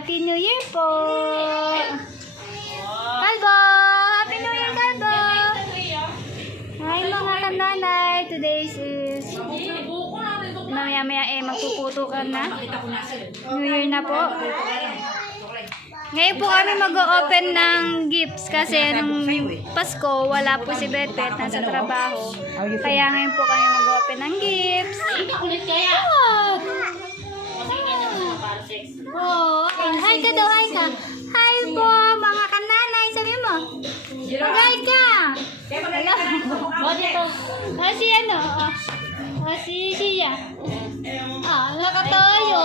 Happy New Year po! Kalbo! Happy New Year, Kalbo! Hi mga kananay! Today is maya-maya magpuputukan na. New Year na po. Ngayon po kami mag-o-open ng gifts kasi nung Pasko wala po si Betbet, nasa trabaho. Kaya ngayon po kami mag-o-open ng gifts. Oh, hi ka daw, hi ka. Hi po mga kananay, sabi mo. Mag-hi ka. Ah, si ano? Ah, si Sia. Ah, nakatoyo.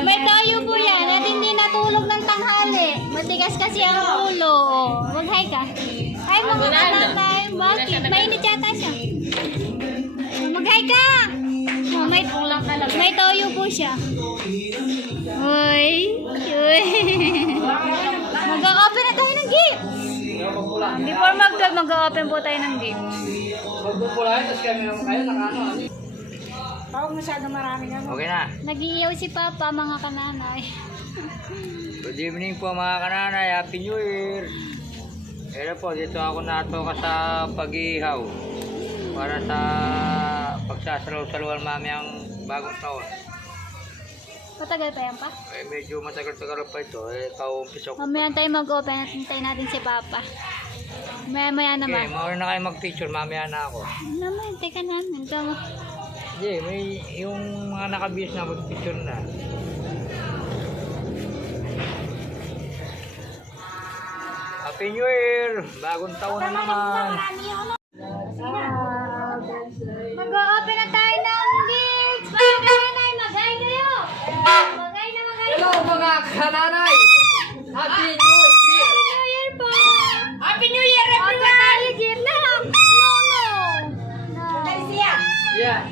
May toyo po yan at hindi natulog ng tanghali. Matigas kasi ang ulo. Mag-hi ka. Hi mga kananay. Bakit? Mainit yata siya. Mag-hi ka. Oh, may toyo po siya. Uy. Uy. Mag-o-open na tayo ng gift. Before mag-12, mag-o-open po tayo ng gift. Magpupulahin, tapos kami naman kayo, naka-ano. Huwag masyado marami naman. Okay na. Nag-iiyaw si Papa, mga kananay. Good evening po mga kananay. Happy New Year. Ito po, dito ako natoka sa pag-ihaw. Para sa pagsasalaw-salawan mamayang bagong taon. Matagal pa yan pa? Eh, medyo matagal-tagal pa ito. Eh, kaumpisa ko. Mamaya tayo mag-open at hintayin natin si Papa. Maya-maya naman. Okay, mauna na kayo mag-picture. Mamaya na ako. Naman, teka namin. Tama. Hindi, may yung mga nakabihis na mag-picture na. Happy New Year! Bagong taon na naman. Mag-open na tayo ng gifts! Mga kananay, mag-hi kayo! Mag-hi na, mag-hi. Hello mga kananay! Happy New Year! Happy New Year po! Happy New Year, Open everyone! tayo gift na! No, no! No! Yeah.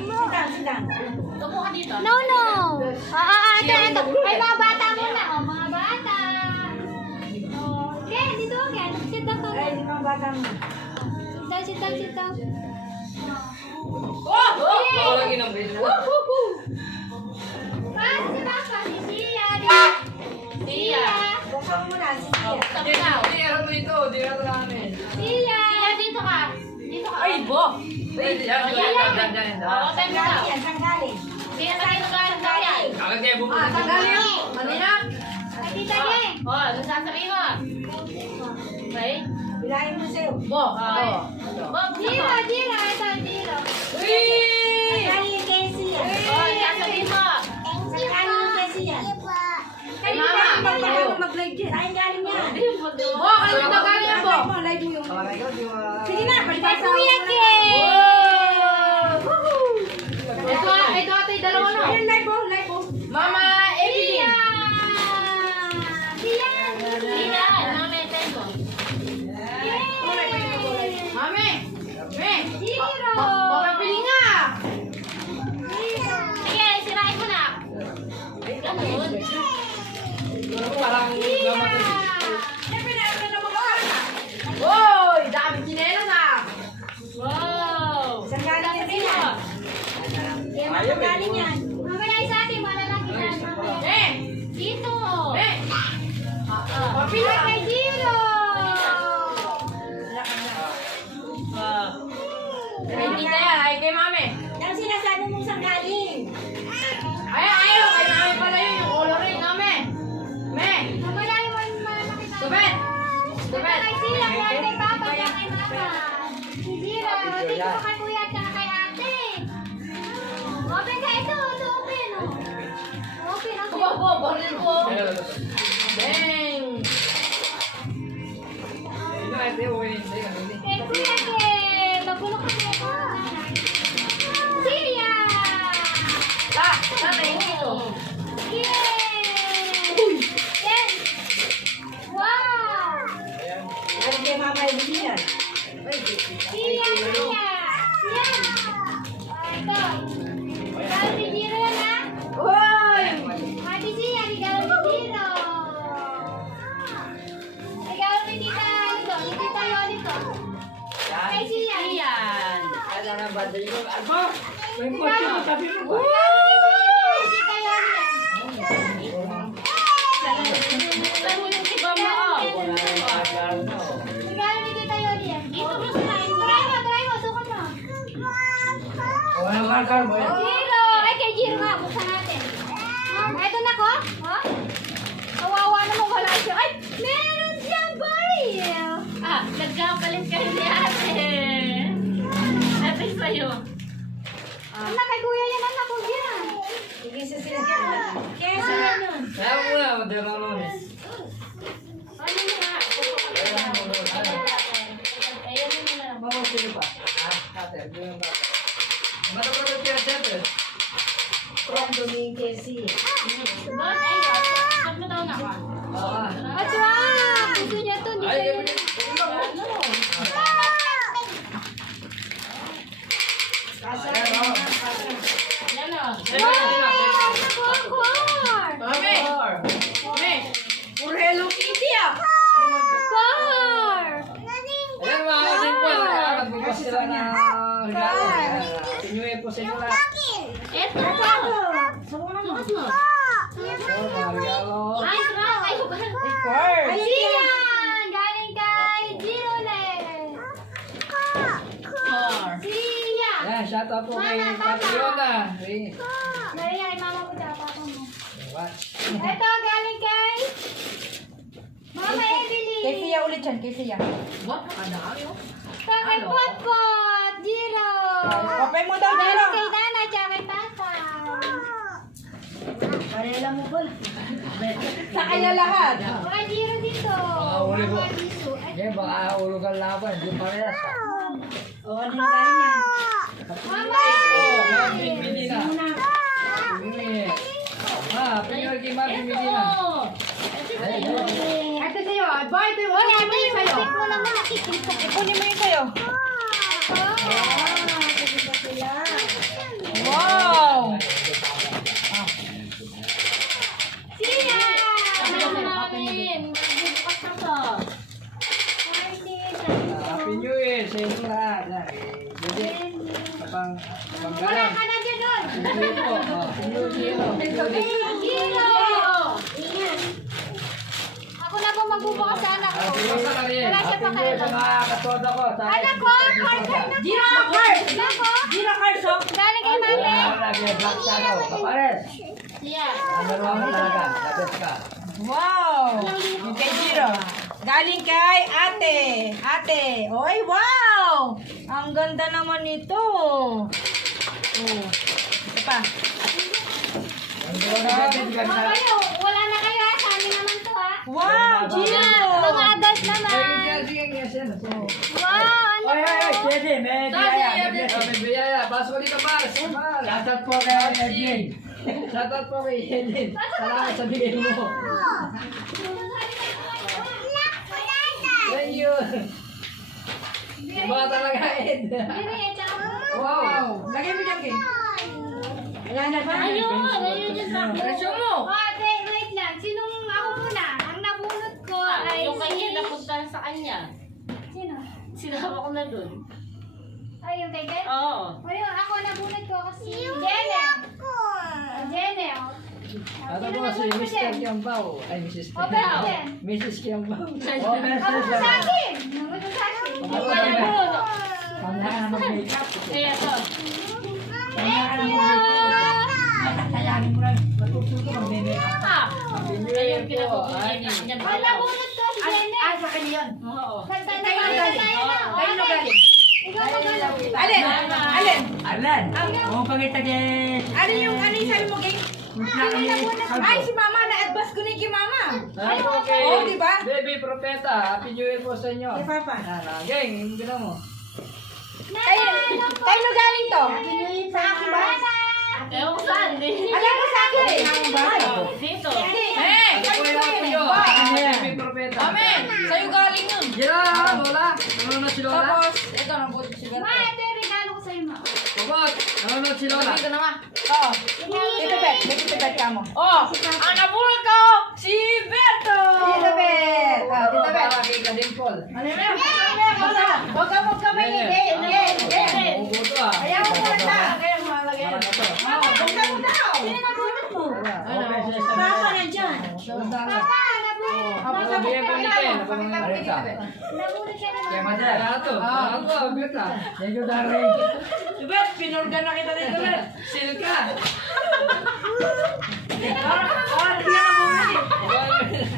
Tupo ka dito. No, no! Ito. Ay, mga bata muna. Oh, mga bata. Oh, okay, dito ka. Sit down ka. Ay, mga bata mo. Sit down. Oh! Ako lagi ng brain na. Si Papa, si Sia. Sia. Buksan mo na, Sia. Hindi, ano ito? Hindi ano namin. Sia. Sia, dito ka. Dito ka. Ay, bo! Yan. Oo, tayo mo daw. Sia, tayo mo galing yan. Kakag kayo bumuli. Kanina? Ay, Tita Geng. Oh, ano sasabihin mo? Okay? Bilahin mo sa'yo. Bo, Bo, Jiro. Ito, Jiro. Sangkalin kay siya. Oh, sasabihin mo. Sangkalin kay siya. Kay mama. Mag-live din. Saan galing niya? Bo, kanina daw galing yan, Bo. Live mo yung... Sige na, balik Kay sa Kuya Geng. Ito, ate, dalawa na. Ayun, live mo, live mo. Mama, Evelyn. Sia. Sia, mama, tempo. Mami, me. Jiro. Papapili nga. Sige, sirain mo na. Ganun. Parang Hoy, daming kinelo na. Wow. Saan galing kay siya? Kaya galing yan. Mamaya sa atin, malalaki na. Eh, Dito. eh. Papila kay Jiro. Hindi na yan, ay kay mami. Yan sinasabi mong saan galing. Ay, ayaw, kay mami pala yun, yung coloring, mami. Me, Mamaya yung malalaki na. Tubet. Tubet. Kay Sia, kaya kay Papa, kaya kay Mama. Si Jiro, dito pa kay Kuya at saka kay Ate. Open ka ito, open. Open. Kubo, baril ko. Bang. Kay Kuya Geng, mabulok ka siya ito. Sia! Nanay, dito. Yay! Yes! Wow! Galing kay Mama Evelyn yan. Sia! Yan! Ito. Regalo ni Jiro yan, ha? Hoy! Ate Sia, regalo ni Jiro. Regalo ni Tita, ano to? Ni Tita Yoli to. Kay Sia. Iyan. Ano na ba? Ano? May Regalo sabi mo ba? ni Tita Yoli. Jiro! Ay, kay Jiro nga. Buksan natin. Ito na ko. Oh. Kawawa naman wala siya. Ay, meron siya, boy! Nagkakapalit kayo ni ate. Ate sa'yo. Anak, kay kuya yan, anak ko yan. Sige, sila kaya. Kaya mo na, madali lang naman. Ano nga? Ayan mo na. Mama, sino pa? Ate, yun ba? Matapos siya, siyempre. From Dominguez. Bon, ayun. Saan mo daw na ka? At wow! Gusto niya to. Hindi Ay, sa'yo. Yan o. Wow! Nag-core! Mami! Mami! Puro Hello Kitty ah! Core! Ayan mga kasin po, nagbukas sila ng regalo. Pinyuwi po sa inyo lahat. Eto. Sukat mo. So, mga regalo. Ay, sarap. Ay, Course! Siyan! Galing kay Jiro Len. Siyan! Ayan, shout out po kay Patriona. Hey. Dali kay mama ko siya, papa mo. What? Ito, galing kay Mama Evelyn. Kay Fia ulit yan, kay Fia. what? Nakadami o. Kay Potpot, Jiro. Open mo daw, Jiro. Galing kay Nana, tsaka kay Papa. Parela mo ba? Sa kanya lahat. Baka Jiro dito. uli ko. Baka dito. Ay, Ngayon, baka ulugan laban. Hindi parehas. O, ano yung galing yan? Mama! Bili na. Bili. Pinyuwi kay Mami, bili na. Ito sa'yo, ba? Ito yung Wala, ano yung sa'yo? mo lang na Ipunin mo yung sa'yo. Wow! Siyan! Ano namin? Bukas na to. Happy New Year sa inyo lahat. Jadi, pang Wala panggalan. ka na dyan doon. Pinyuwi po. Pinyuwi. Jiro! Ako na po magbubukas sa anak ko. Wala siya pa kayo. Sa mga katoda ko. Anak ko, card kayo na po. Jiro, card! Anak ko, Jiro, card, so. galing kay mami. Black Shadow. Kapares. Siya. Number 1 talaga. The best ka. Wow! Yung kay Jiro. Galing kay ate. Ate. Oy, wow! Ang ganda naman nito. Oh. Ito pa. Mga kayo, wala na kayo ha. Sa amin naman to ha. Wow, Jiro! Mga adult naman. Wow, ano Oy, oy, oy, po? Teddy, may biyaya. May biyaya. Pasok dito, Mars. Shoutout po kay Edwin. Shoutout po kay Edwin. Salamat sa bigay mo. Thank you. Iba talaga, Ed. Jiro, eh, tsaka po. Wow! Lagay mo dyan, King. Wala na ba? Ayun, ayun yung sa akin. Presyo mo. Wait lang. Sinong ako muna? Ang nabunot ko ay Yung kanya napunta sa kanya. Sino? Sinama ko na dun. Ay, yung kay Ken? Oo. O yun, ako nabunot ko kasi Jenner. Jenner. Ano po si Mr. Kiambao? Ay, Mrs. O, pero Ken. Mrs. Kiambao. Oh, Ako Mrs. sa akin. Ako sa akin. Ako Wala na na ba? po. Mamaya ka na mag-makeup. Kaya to. Mamaya ka na mag-makeup. Kayagin mo lang. Matututo mag-makeup. Happy New Year po. Ay, Ang nabunot ko si Jenner. Sa kanya yun. Oo. Nagtatagal tayo na. Kayo na galing. Ikaw magalang. Alin? Alin? Alan! Kung pangita kay... Ano yung sabi mo, King? Ay, si Mama. Na-advance ko na yung kay Mama. Ay, okay. Oo, di ba? Baby Propeta, Happy New Year po sa inyo. Kay Papa. Gang, yung gina mo. Kayo na galing to? Sa akin ba? Ewan ko saan. Alam mo sa akin. Dito. Eh! Ako yung ako yun. Baby Propeta. Amen! Sa'yo galing yun. Gina, Lola. Nanonood si Lola. Tapos, ito, nabuti si Ma, Berto. ito yung regalo ko sa'yo, ma. Babot. Nanonood si Lola. Dito na nga. Oo. Tito Bet. May Tito Bet ka mo. Oh! Ang nabulot ko, si Berto! Tito Bet. Tito Bet. Para kay Kadimpol. Ano yun? Huwag ka may hindi. Ubuto ah. Kaya mo muna na. Kaya mo malagay. Para na to. Huwag ka mo daw. Sino nabunot mo? Okay, Papa nandyan. Sundan na. Papa, nabunot Sabihin pa kita eh. Arita. Nabulot ka naman. Kaya madala ito. Ako, beta. Thank you, darling. Diba, pinurgan na kita dito, Bet. Silka. Hindi na bumili.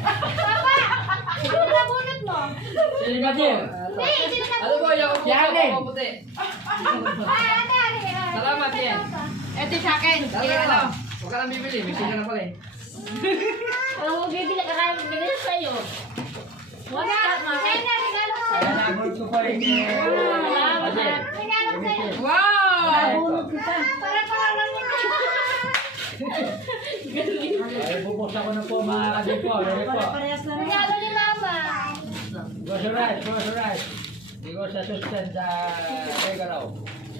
Papa! Sino nabulot mo? Silka din. Hindi, sino Ano ba yung puti? Ay, ate, ate. Salamat, yan. Ito sa akin. Sige, ano? Huwag ka lang bibili. May silka na pala eh. Alam mo, bibili ka kaya bibili sa'yo. Wag na, sa'yo na, regalo ko sa'yo. Kaya nabulot ko pa rin. Regalo ko sa'yo. Wow! Nabulot kita. Para lang nito. Ay, bubuksan ko na po mga kadipo. Dali po. Regalo ni Mama. Goso rice. Hindi ko sa sustan sa regalaw.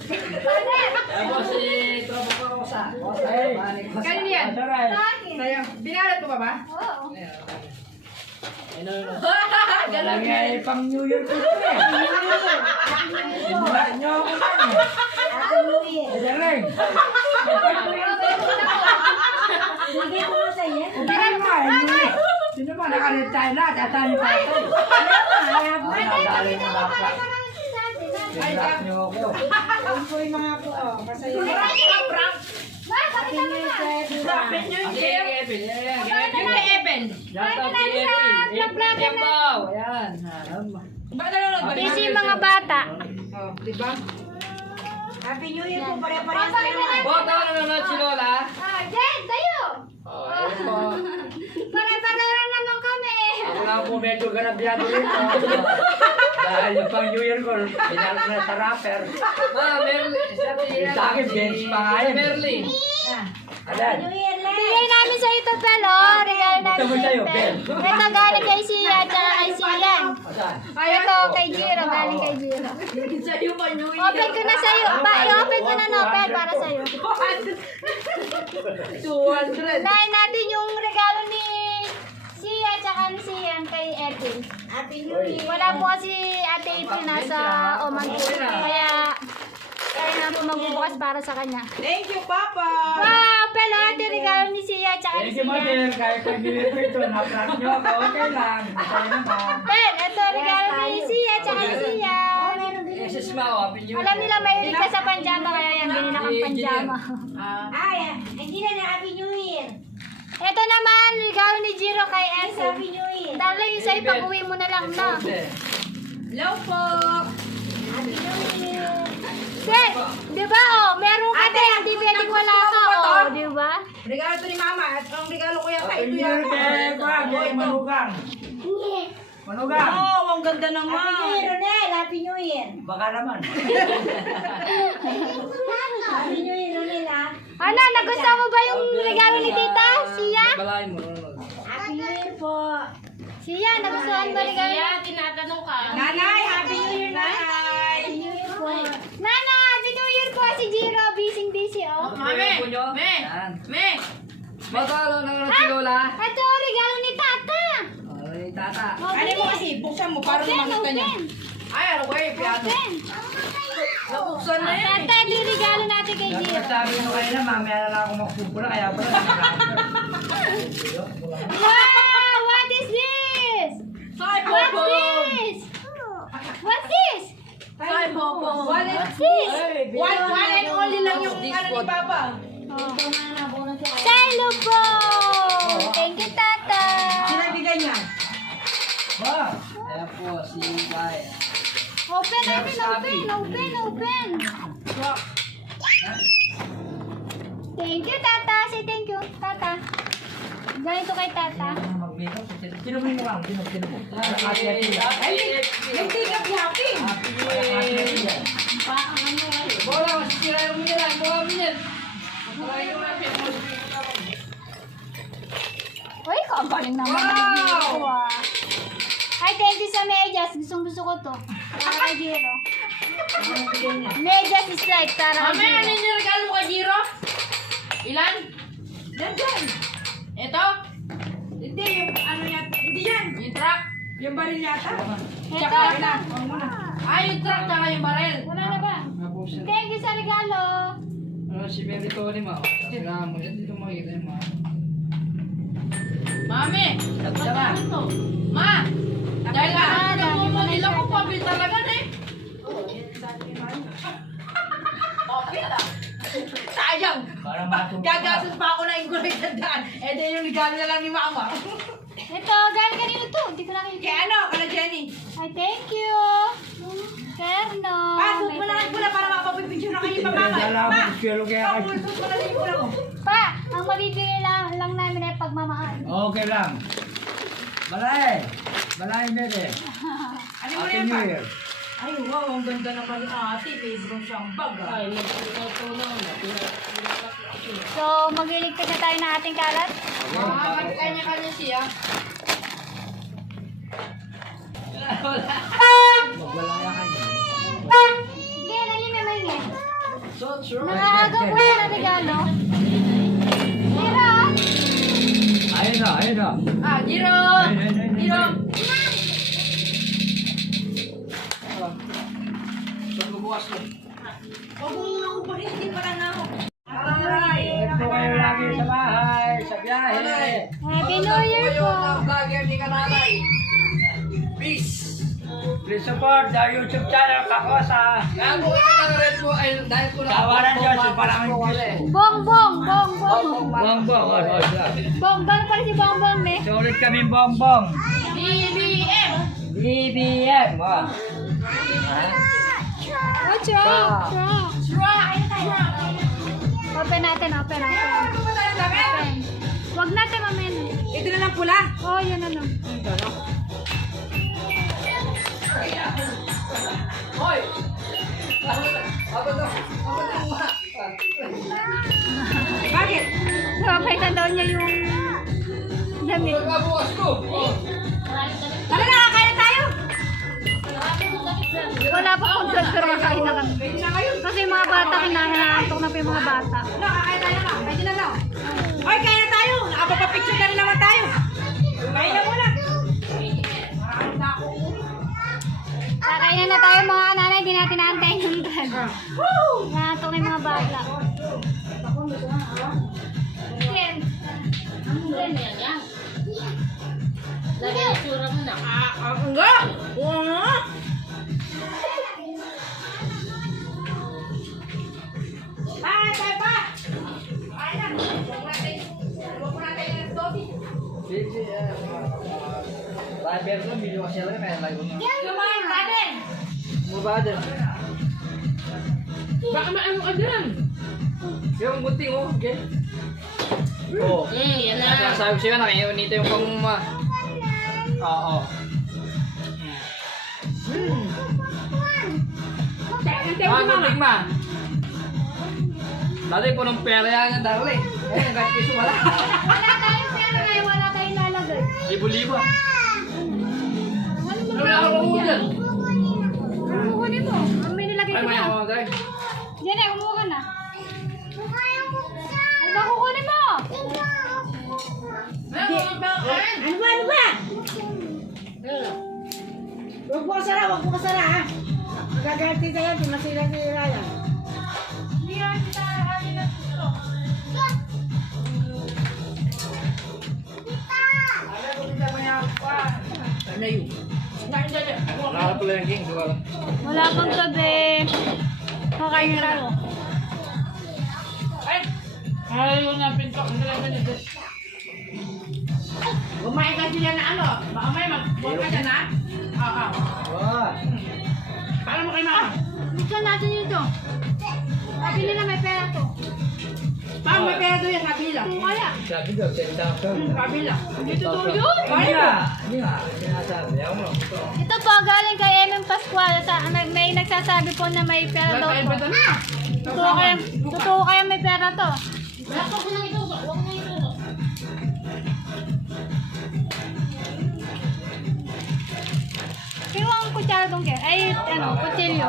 Tapos si tropa ko ako sa. Ay, Kanino yan? goso rice. Sa akin. Sa'yo. Binalat mo pa ba? Oo. Walang nga pang New Year ko ito eh. Simulan nyo ako man eh. Daring. Hindi ko na sa'yo. Hindi naman. Sino ba nakaretay na? Tatay pa ito. Nadali mo na pa. Sinrap nyo ako. Ma, bakit ka naman? Lapin nyo yung game. Yung kay Evan. Ayan. Bakit nanonood ba? Busy mga bata. Oh, diba? Happy New Year po, pare-parehas na. Bota ko nanonood si Lola. Jen, tayo. Oh, ayun po. Pare-parehan naman kami. Ako lang po medyo ganabyado rito. Dahil yung pang New Year ko, pinalo na sa rapper. Sa akin, bench pa nga yun. Adan. Bigay namin sa ito, Pelo. Regalo namin Ito mo sa'yo, sa Ben. ito galing kay Sia, tsaka kay Sian. Asan? Ito kay Jiro, galing kay Jiro. Sa'yo pa nyo. Open ko na sa'yo. I-open ko na, no, Pel, para sa'yo. 200. Unahin natin yung regalo ni Sia, tsaka ni Sian kay Ethel. Wala po kasi Ate Ethel nasa Oman po. Kaya na po magbubukas para sa kanya. Thank you, Papa. Wow, Pel, ate regalo ni Sia, tsaka ni Thank you, Sian. mother. Kahit pag nilipit ito, na-prank nyo ako, okay lang. Okay naman. Pel, ito regalo ni Sia, tsaka ni Sian. Jesus Mao, happy New Year. Alam nila mahilig ka sa panjama, kaya yan, binila kang panjama. Hindi na na Happy New Year. Ito naman, regalo ni Jiro kay Ethel. Happy New Year. Darling, isa ipag-uwi mo na lang, no? Hello po. Happy New Year. Di, di ba, oh, meron ka Ate, din, hindi pwedeng wala ka, nagpupunta ba to? oh, di ba? Regalo to ni Mama. At ang regalo ko yata, Happy ito New Year, yata. kay Juan, kay Manugang. Manugang. Oh, ang ganda Happy New naman. Year, Ronel. Happy New Year. Baka naman. Happy New Year, Ronel, ha? Ano, nagustuhan mo ba yung regalo ni Tita? Siya? Balay mo. Happy New Year po. Siya, nagustuhan ba regalo? tinatanong ka. Nanay, Happy New Year, Nanay. Happy New Year po. Nana, Happy New Year po si Jiro, busy, oh. Mami, Me. Matalo na si Lola. Ito, regalo ni Tata. Ay, tata. Ano mo kasi, buksan mo para makita niya. Ay, ano ko eh, piano. Nabuksan na yan. Tata, ito yung regalo natin kay Jiro. Sabi mo kayo na, mamaya na lang ako magpupula, kaya pala Wow, what is this? Hi, What's Popo. this? What's this? Hi, Popo. What's this? One and only lang yung ano ni Papa. Xylophone! Thank you, Tata. Sino bigay niya? Ba? Ayan po, si Kai. Open natin, open. Thank you, Tata. Say thank you, Tata. Ganito kay Tata. Mag-makeup. Sino mo yung mukha? Sino mo? Nagtigap-happy. Bola, masisira mo nila. Bola mo nila. Uy, kapaling naman. Wow! Ay, thank you sa medyas. Gusto ko to. Para kay Jiro. Medyas is like para Mami, kay ano Jiro. yung regalo mo kay Jiro? Ilan? Nandyan. Ito? Hindi, yung ano yata. Hindi yan. Yung truck? Yung baril yata. Ito. Yung truck tsaka yung barel. Wala na ba? Thank you sa regalo. Si Mary Tony, ma. Sila mo. Yan, dito makikita yung mga. Mami, Sama. Ma! Dahil Ah, dami mo na nila ko shirt. pabil talaga eh. Pabil ah. Sayang. Para matulog. Gagastos pa ako na ingulay sa daan. Eh, di yung regalo na lang ni Mama. Ito, galing kanino to? Hindi ko nakikita. Kaya ano, kala Jenny. Ay, thank you. Kerno. Pasok mo na ang pula para makapapipicture na kayo pa Mama. Dala mo, kilo kaya ka. Pasok mo na yung pula ko. Pa, ang mabibigay lang namin ay pagmamahal. Okay lang. Balay. Balay mere. Ano mo na Happy yan New pa? Year. Ay, wow, ang ganda naman ni ate. Favorite siyang bag ah. So, magliligtas na tayo ng ating kalat. Kanya-kanya siya. Magbalaya ka niya. Kaya nalimemay niya. So, sure. Nakagaw po na ng regalo. Tira! Ayun na, ayun na. Ah, Jiro! Jiro! So, bubukas mo. Huwag mong naupahin, hindi pala na ako. Ingat po kayo lagi sa bahay, sa biyahe. Happy New Year po! Vlogger ni Kananay. Peace! Please support the YouTube channel Kakosa. Gago ka ng red mo ay dahil ko na Kawalan Diyos, yung parang Bong, bong, bong, bong. Bongbong. Bong, gano'n pala si Bong Bong, me? So, ulit kami bongbong. BBM! BBM. Oh. Oh, truck, truck. Open natin, open natin. Open. Huwag natin mamaya. Ito na lang pula. Oh, yun na lang. Hoy! Bakit? Sabay na daw niya yung damit. Pagkabukas ko! Tara na, kakain na tayo! Wala pa kung pero kakain na kami. Pwede na kayo. Kasi yung mga bata, kinahantok na pa yung mga bata. No, kakain tayo na. Pwede na daw. Hoy, kain na tayo! Nakapapapicture na rin naman tayo. Kain na muna. Kakain na tayo mga nanay, di natin naantayin yung dad. Nahantok na yung mga bata. Ken. Enggak! Tayo pa! Kain na. Huwag mo natin yung story. Driver ko, video kasi lang kaya live mo. Kumain ka din. Mubada. Baka maano ka dyan? Yung gunting oh, okay. Oo. Yan na. Sabi siya na kaya unita yung pang Oo. Gunting ma. Dati po ng pera yan ang dali. Eh, kahit piso wala. Wala tayong pera ngayon, wala tayong lalagay. Libo-libo. Wala ako dyan. Ano kukunin mo? Ang may nilagay Ay, ko may na. ako guys. Yan eh, umuha ka na. Ano ba kukunin mo? Ano ba? Huwag mo kasara, ha? Magaganti tayo, masira-sira yan. Hindi yan, kita kami na ito. Ano yun? Nakakapala yung king, suka lang. Wala pang gabi. Kakain na ako. Ayaw na pinto. Kumain ka sila na ano? Baka may mag-buwan ka dyan, ha? Oo. Oh. Paano mo kayo mama? Gusto natin yun to. Sabi nila may pera to. Paano may pera doon yung kabila? Kaya. Sabi daw, 10,000. Kabila. Hindi totoo yun. Hindi nga. Hindi nga. Sinasabi. Ako mo. Ito po, galing kay Emem Pascual. May nagsasabi po na may pera daw po. Totoo kaya may pera to. Wala ko nang ito. Huwag na ito. Kaya ang kutsara doon kaya. Ay, ano, kutsilyo.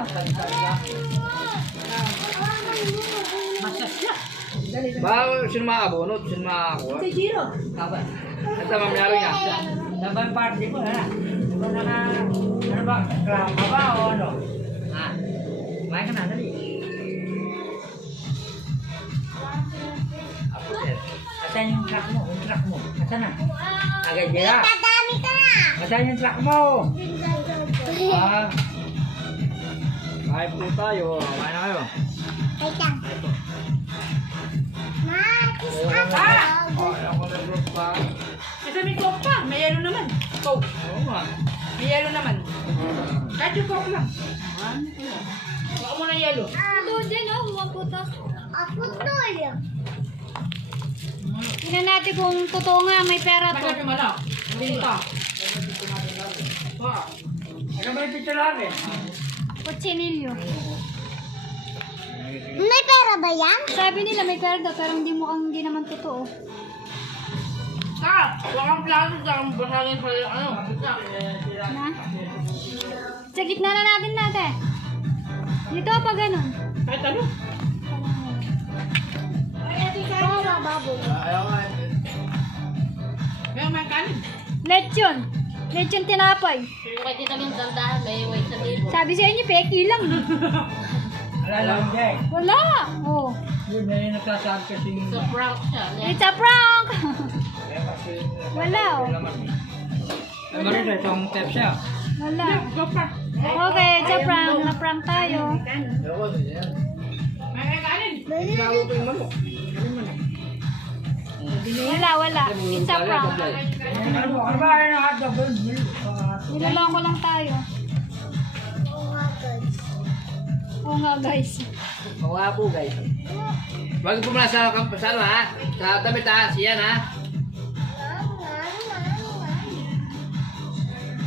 Bago, sino makakabunot? Sino makakakuha? Si Jiro. Tama. Ito, mamyari niya. Sabay party ko, ha? Ano na, ano ba? Krama ka ba o ano? Ha? Kumain ka na, dali. Ako, sir. Asan yung truck mo? Yung truck mo? Asan? Asa na? Agad dira. Dadami ka na. Asan yung truck mo? Ah. Kain po tayo. Kain na kayo. Wait lang. Ma, kiss ako. Ay, ako na group pa. Kasi may coke pa. May yelo naman. Coke. Oo nga. May yelo naman. Kahit yung coke lang. Baka mo na yelo. Ito dyan, oh. Maputas. Ako to yun. Tingnan natin kung totoo nga may pera to. Bakit yung ano? Dito. Ano ba yung picture natin? Kutsinilyo. May pera ba yan? Sabi nila may pera daw, pero hindi naman totoo. Huwag kang plano sa basagin pa yung ano. Na? Sa gitna na natin. Dito pa ganun. Kahit ano? Para baboy. Ayaw nga. May mga kanin. Lechon. Lechon tinapay. Kaya dito yung dandahan, may wait sa dito. Sabi sa inyo, peki lang. Wala lang dyan. Wala. Oh. Yun na yung nagsasabi kasing... So, prank siya. It's a prank. Wala, oh. Ano rin itong tip siya? Wala. Go pa. Okay, it's a prank. Na-prank tayo. May kanin. Wala. It's a prank. Ano ba yung hotdog? Niloloko ko lang tayo. Oo nga, guys. Oo nga po guys. Huwag po muna sa kampasano ha. Sa damit ha. Siyan ha.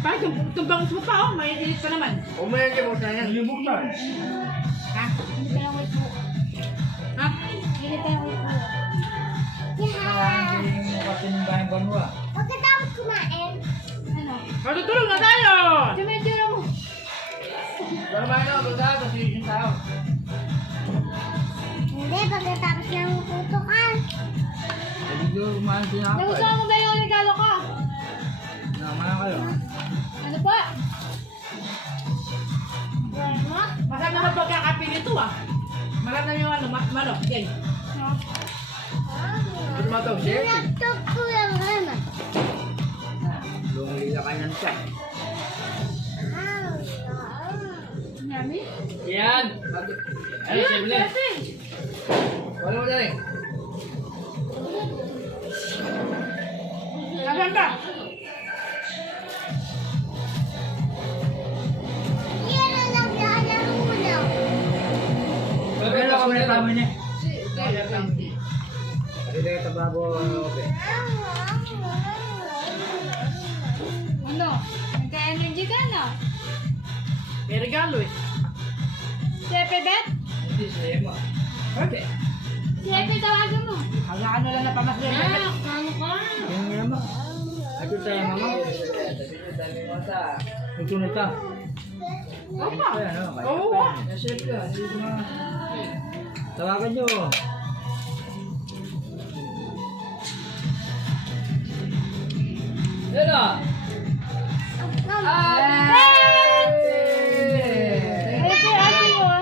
Bakit yung bangus mo pa oh? May init pa naman. Umayan niya buksan yan. Buksan. Ha? Hindi ka lang wait mo. Ha? Hindi ka lang wait mo. Hindi mo kasi ng bahay banwa. Pagkatapos kumain, Ano? Matutulog na tayo! Medyo na mo. Pero ba na? Basta kasi yung tao. hindi, pagkatapos ng putukan. Hindi ko kumain sinapay. Nagustuhan mo ba yung regalo ko? Naman kayo. Ano pa? Masarap naman pagkakapi nito ah. Maganda yung ano, manok. Yan. No? Ano ba ito? Share? Laptop ko lang naman. Lumili ka kanyan siya. Yummy? Yan. Ano siya bilis? Wala mo dali. Nasaan ka? Yan ang naglalaro mo na. Pero kami na kami niya. Hindi ka tababo. Ano? Nagka-energy ka na? May regalo eh. Sepe, Bet? Hindi siya mo. Okay. Sepe, tawagan mo. Ano lang na pamasya. Yung mama. Ako tayo mama. Ito na ito. Opa. Ayan o. Oo. Tawagan nyo. Yan o. Sepe, ano mo?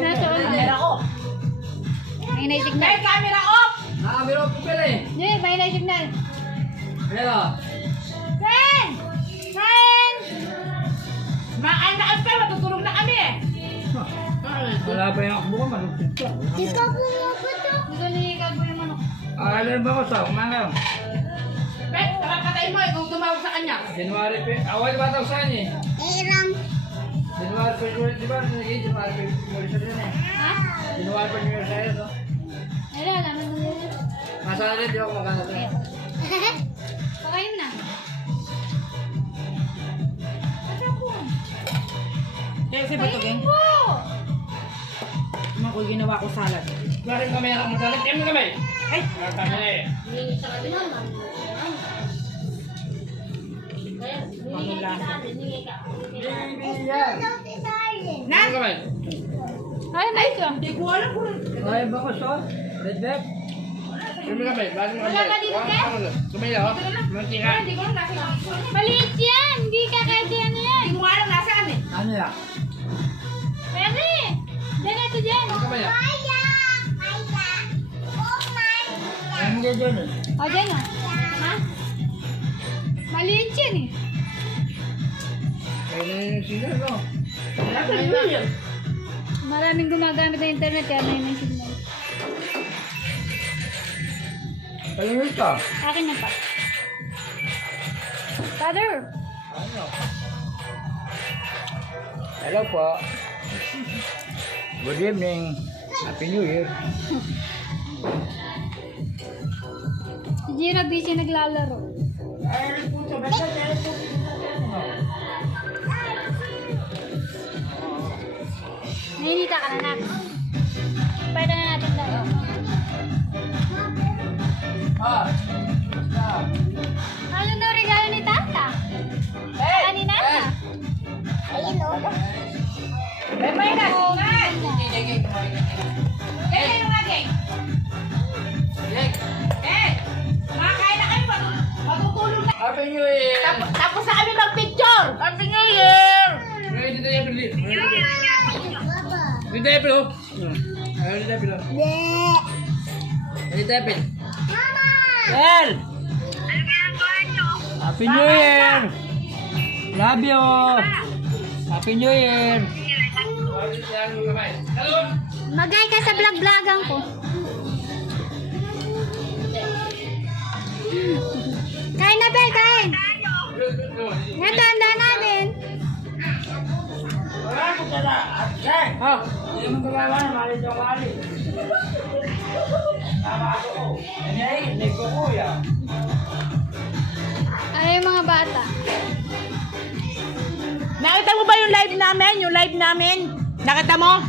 Nasa Camera ko. may na-signal. May camera off! Nakamiro po pala eh. Hindi, may na-signal. Yan o. Friend! Friend! Maay na kami, matutulog na kami eh. Wala pa yung akbo ko. Malupit ka. Ikaw pumuputok. Gusto ni Kalbo yung manok. Alam ba ko sa umangaw? Bet, nakakatay mo eh kung tumawag sa kanya. January pa. Awal ba ito saan eh? Ram. January pa yun. Di ba? January pa yun eh. Ha? January pa yun sa'yo to. Wala, naman na yun. Masana rin, di ako magkano to. Pakain mo na. Kaya kasi ba ito, gang? Po! Ako ginawa ko salad. Galing kami ang magalit. Kaya kami. Ay! Kami eh. Mamulasa. Na? Kami. Ay, nice yun. Hindi ko alam kung... Ay, ba ko so? Red Death? Kami kami. Baling kami. Wala ka dito, Ken? Kami lang. Mantika. Hindi ko alam nasaan. Maliit yan! Hindi ka kahit ano yan. Hindi ko alam nasaan eh. Ano yan? Pwede! Diyan ito dyan. Kami yan. Kaya. Oh my. Ano nga dyan eh? O, dyan o. storage yan eh. Eh, sila, no? Maraming gumagamit ng internet kaya may signal. Ano ito? Akin na pa. Father! Ano? Hello po. Good evening. Happy New Year. Si Jiro busy naglalaro. Nainita ka na, nak. Pwede na natin tayo. Ano daw regalo ni Tata? Kanina na. Ayun o. May na. Ganyan yung agay. Kumakain na kayo. Matutulog na. Happy New Year! Tapos na kami mag-picture. Happy New Year! Dito tayo, April. Dito tayo, April. Dito tayo, April. Dito tayo, April. Well! Happy New Year! Love you! Happy New Year! Magay ka sa vlog-vlogan ko. Kain na, Bel, kain. Natanda natin. Oh, hindi mo talaga na malit yung malit. Tama ako. Hindi ko kuya. Ano yung mga bata? Nakita mo ba yung live namin? Yung live namin? Nakita mo?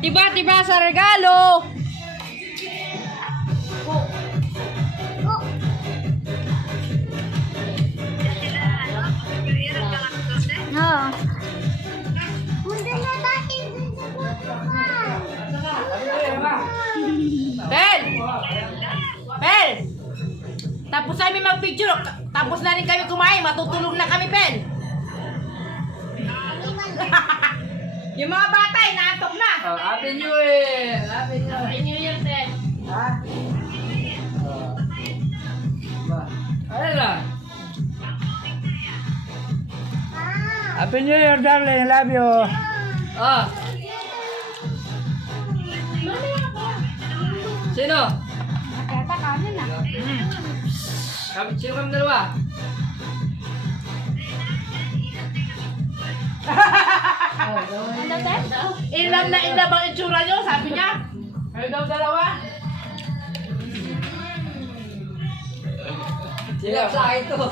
Tiba-tiba sa regalo. Oo. Bel! Bel! Tapos kami mag-picture. Tapos na rin kami kumain. Matutulog na kami, Bel. Yung mga bata, inaantok na. Oh, Happy New Year! Happy New Year! Happy New Year, Bel. Ha? Ano lang? Happy New Year, darling. Love you. Oh. Sino? Nakita kami na. Sino kami dalawa? Ano, Bel? Ilan na ina bang itsura nyo? Sabi niya. Kayo daw dalawa. Sino sa akin to?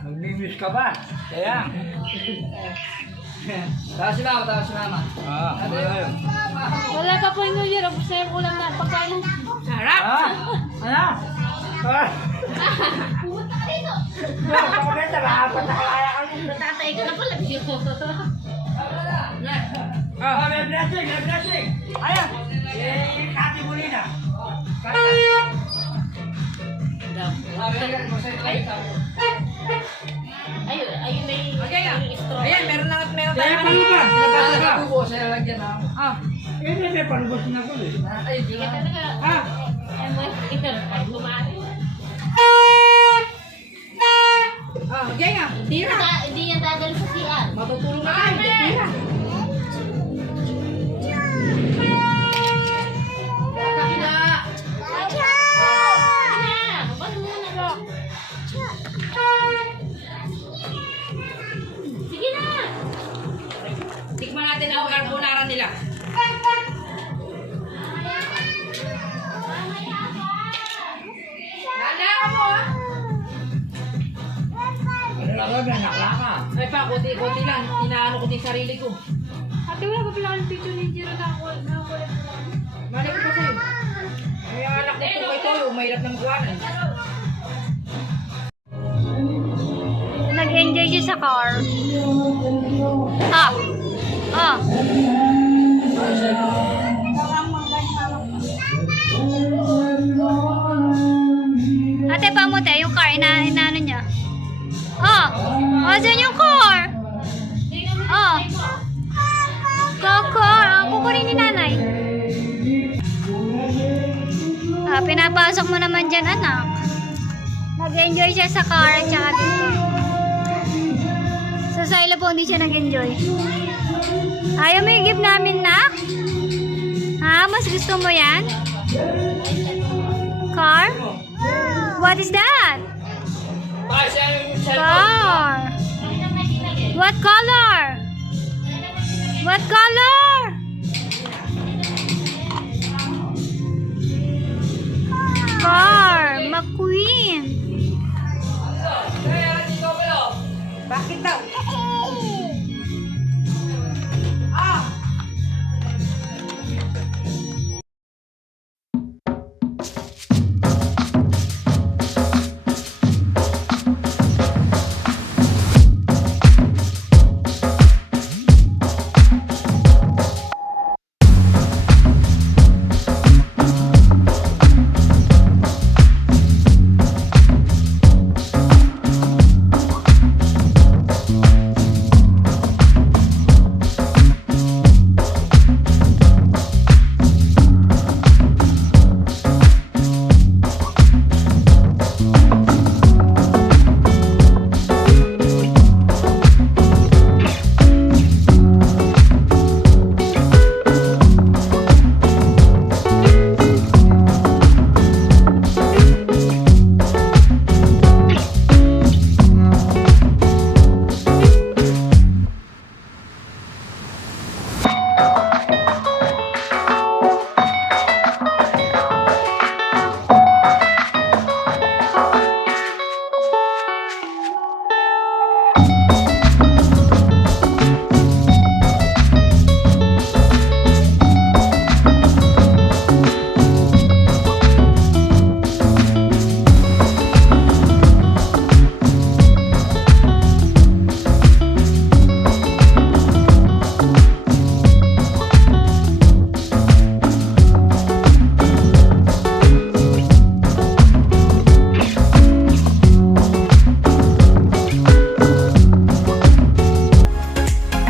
Magbibis ka ba? Kaya. Tawa si mama, tawa si mama. Ano yun? Wala pa po yung New Year. Ubus na yung ulam na pagkain. Sarap. Ano? Pumunta ka dito. Tatay ka na pala. May blessing, may blessing. Ayan. Kati mo rin ah. Ayun na yung straw. Ayan, meron na meron Kaya tayo. paluba. Ano? Palubo, sa'yo lagyan ah. Ah. May palubo sinagol eh. Ay, di Kaya ba? talaga. Ah. Pag lumaari. Ah, okay nga. Tira. Hindi yan dadal sa CR. Matutulog na tayo. Tira. Sige na! Tikman natin ang carbonara nila. Nanda ka mo ah. Ano lang ba? Nakla ka. Ay pa, konti lang. Inaano ko din sarili ko. Ate, wala pa pala kang picture ni Jiro na ako. Mali ko pa sa'yo. Ay, ang anak ko po ito, mahirap na magkuhanan. Nag-enjoy siya sa car. Ah. Ah. Ate, pamote, yung car, inaano niya. Oh. Oh, saan yung car? Oh. Car. Kukunin ni nanay. Ah, pinapasok mo naman dyan, anak. Nag-enjoy siya sa car at saka dito. po, hindi siya nag-enjoy. Ayaw mo yung gift namin, nak? Ha? Mas gusto mo yan? Car? What is that? Car. What color? What color? Car. McQueen. Bakit daw? Ah!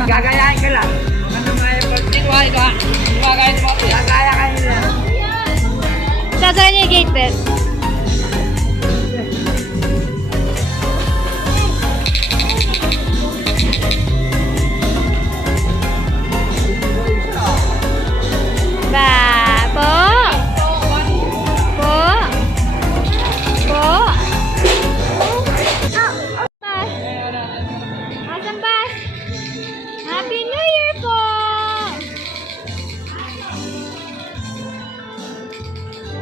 Gagayahin ka lang. Ano nga yung pagtitwahin ka? Gagayahin mo. Gagaya ka nila. Sasakyan niya yung gate belt. Ba, po. Po. Po. Bas. Asan bas? Happy New Year po!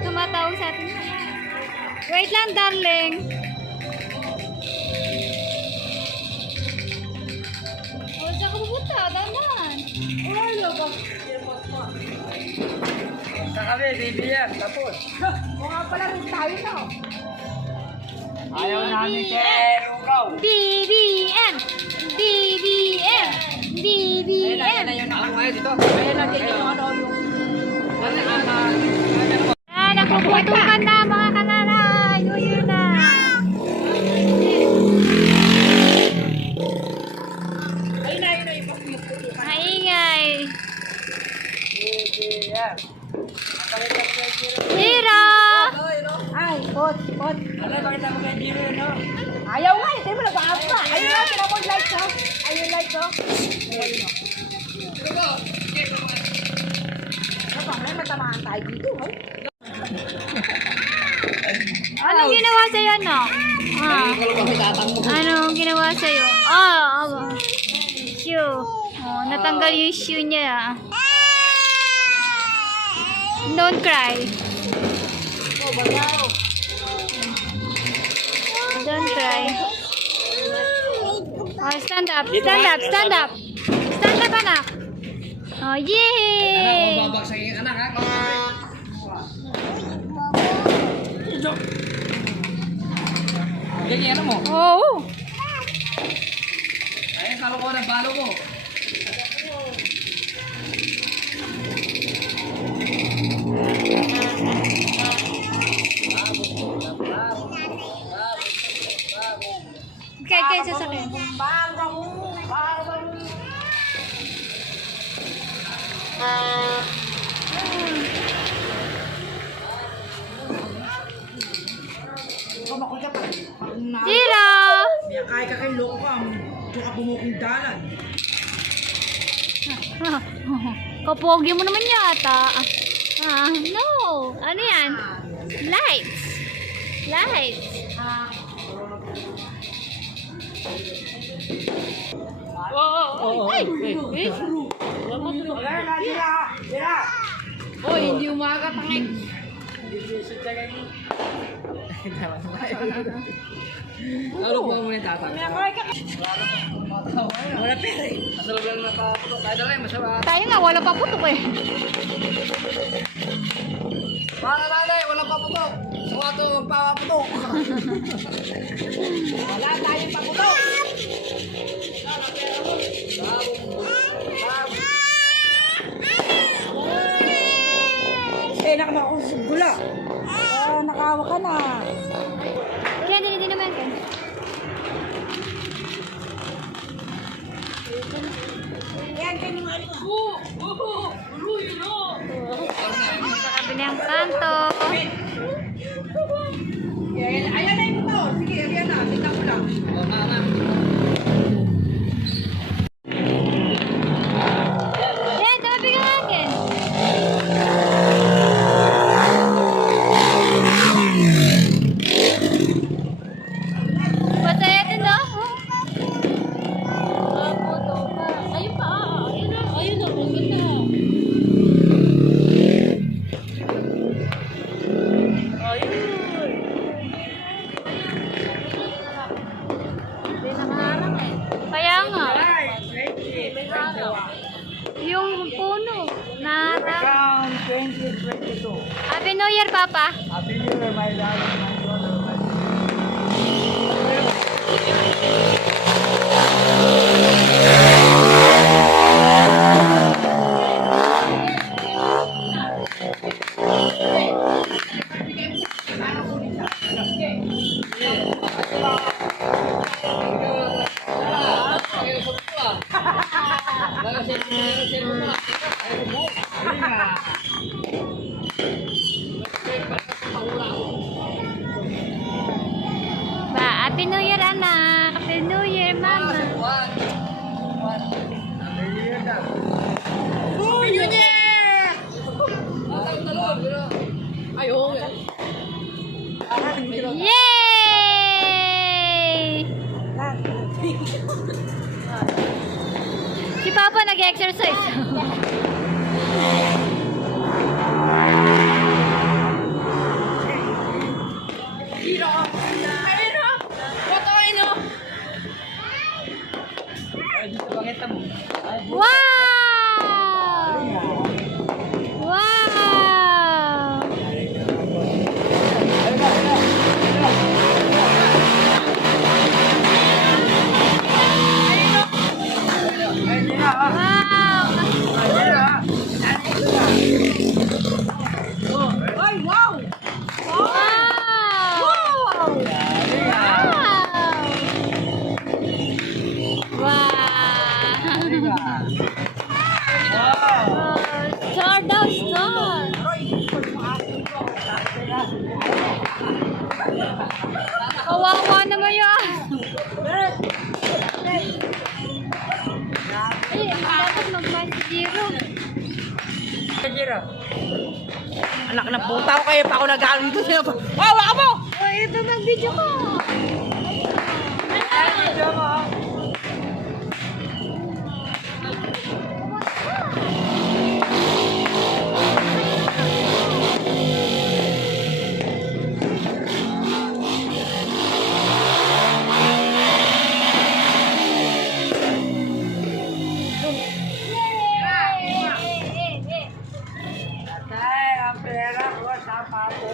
Tumataw sa atin. Wait lang, darling. O, saan ka pupunta? Daman. Sa kami, BBM. Tapos. Mga pala rin tayo na. Ayaw namin kay Rukaw. BBM! BBM! BBM! Ayun na ngayon dito. Ayun na dito. Ano yung... Nakuputukan na mga kananay! New Year na! Maingay! BBM. Zero! Ay, pot. Alay, pakita mo kay Jiro, no? Ayaw nga, hindi mo nag-aapa. Ayun na, tinapon like ko. Ayun like ko. May matamaan tayo dito, eh. Anong ginawa sa'yo, no? Anong ginawa sa'yo? Shoe. Oh, natanggal yung shoe niya. Don't cry. Don't cry. Oh, stand up. Stand up. Stand up. Stand up, anak. Oh, yay! Babaksak yung anak, ha? Ganyan, ano mo? Oo. Ayun, kalo ko ng balo mo. Okay, sasakyan. Zero! Kaya ka kay loko ka. Tsaka bumukundalan. Kapogi mo naman yata. No. Ano yan? Lights. Lights. Oo. Ay! Hoy, hindi umakatangig. Ano po mo yung tatang? Wala pera eh. Masarap lang napaputok. Kaya na lang, masarap. Tayo nga, wala pa putok eh. Para nanay, walang paputok. Sa wato, magpapaputok. Wala tayong paputok. Eh, nakamakusugula. Nakawa ka na. Kaya din naman kan. Yan, kayo mga alin. Sa kabilang kanto. Ayan na yung motor. Sige, ayan na. Tingnan ko lang. Yan, tabi ka akin. Masaya din no? Ayun pa. Ayun na. Ang ganda. Hindi nakaharang eh. Kaya nga. Yung puno. Naharang. 2022. Happy New Year, Papa. Happy New Year, my darling, my daughter, my Ba, Happy New Year, anak. Happy New Year, Mama. Yay! Si Papa nag-exercise. Wow! Wow! Wow! Ay, wow! Wow! Star daw, star! Kawawa naman yun! Ay, dapat mag-1 0. Anak na puta ko kayo pa ako nag-aaral dito siya pa. Wawa ka mo! Ay, ito mag-video ko! Ay, ang pera ko sa pato.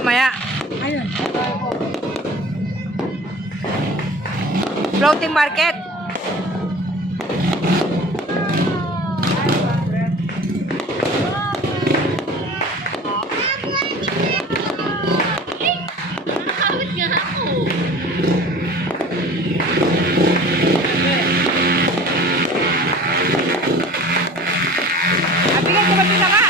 mamaya. Ayun. Floating market. Nakakawit nga ako. Bigyan ko na nga.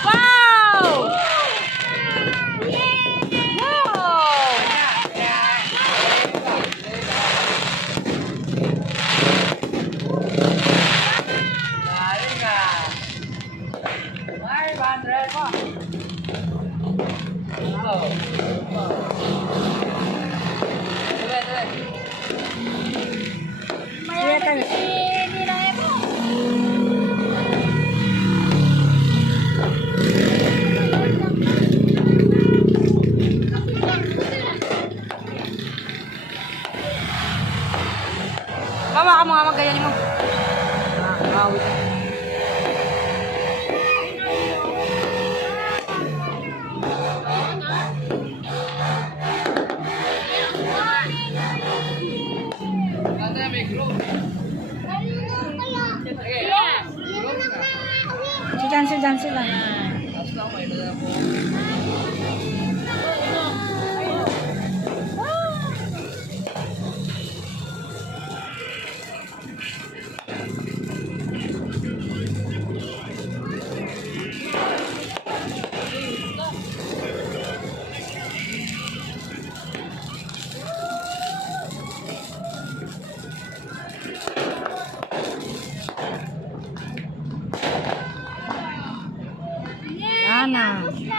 Wow! Galing ka. 500 po. Oh. Tuloy. Maya kasi nilay mo. Mama ka mga magayanin mo. Wait. Ate, may group. Sidan sila. Tapos na ako, may dala po. Yan na.